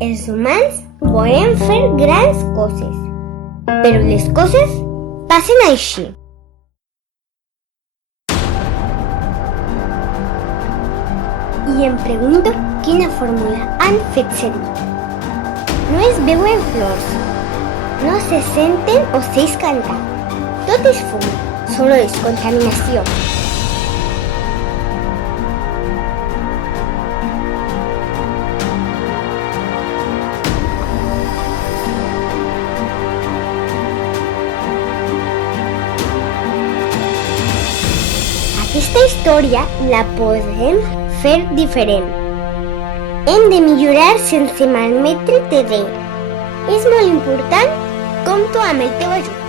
els humans volem fer grans coses, però les coses passen així. I em pregunto quina fórmula han fet servir. No es veuen flors, no se senten ocells cantar. Tot és fum, sorolls, contaminació. Aquesta història la podem fer diferent. Hem de millorar sense malmetre res. És molt important, compto amb el teu ajut.